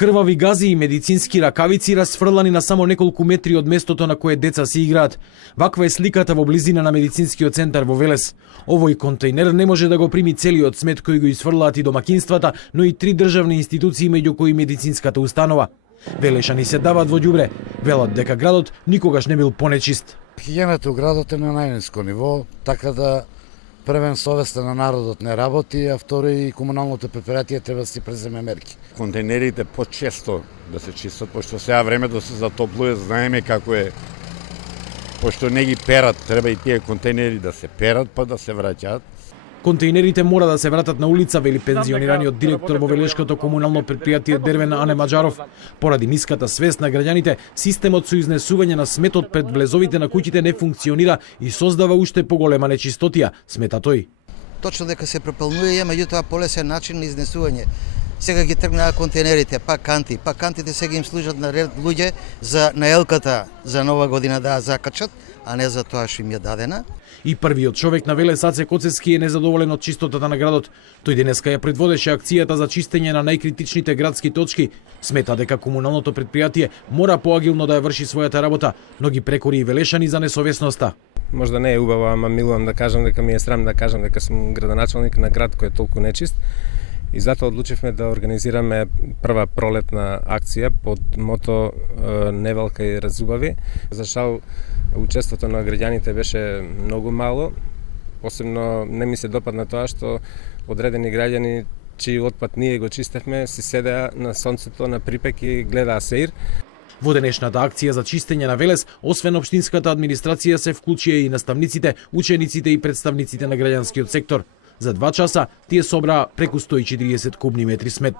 Крвави гази и медицински ракавици расфрлани на само неколку метри од местото на кое деца се играат. Ваква е сликата во близина на медицинскиот центар во Велес. Овој контејнер не може да го прими целиот смет кој го изфрлаат и домакинствата, но и 3 државни институции, меѓу кои медицинската установа. Велешани се дават во ѓубре, велат дека градот никогаш не бил понечист. Хигиената у градот е на најниско ниво, така да првен совеста на народот не работи, а второ и комуналното предпријатие треба да си преземе мерки. Контейнерите почесто да се чистат, пошто сега времето се затоплува, знаеме како е. Пошто не ги перат, треба и тие контейнери да се перат, па да се враќаат. Контејнерите мора да се вратат на улица, вели пензионираниот директор во Велешкото комунално предпријатие Дервен Ане Маџаров. Поради ниската свест на граѓаните, системот со изнесување на сметот пред влезовите на куќите не функционира и создава уште поголема нечистотија, смета тој. Точно дека се пропълнува, меѓутоа полесен начин на изнесување. Сега ги тргнаа контейнерите, па канти. Па кантите сега им служат на ред луѓе за наелката за нова година да закачат, а не за тоа што им е дадена. И првиот човек на Велес Аце Коцевски е незадоволен од чистотата на градот. Тој денеска ја предводеше акцијата за чистење на најкритичните градски точки. Смета дека комуналното предпријатие мора поагилно да ја врши својата работа, но ги прекори и велешани за несовесноста. Можда не е убаво, ама милувам да кажам дека ми е срам да кажам дека сум градоначалник на град кој е толку нечист. И затоа одлучивме да организираме прва пролетна акција под мото "Невелка и разубави". За жал, учеството на граѓаните беше многу мало. Посебно не ми се допадна тоа што одредени граѓани чиј отпад ние го чистевме, си седеа на сонцето на припек и гледаа сеир. Во денешната акција за чистење на Велес, освен општинската администрација се вклучија и наставниците, учениците и представниците на граѓанскиот сектор. За 2 часа тие собраа преку 140 кубни метри смет.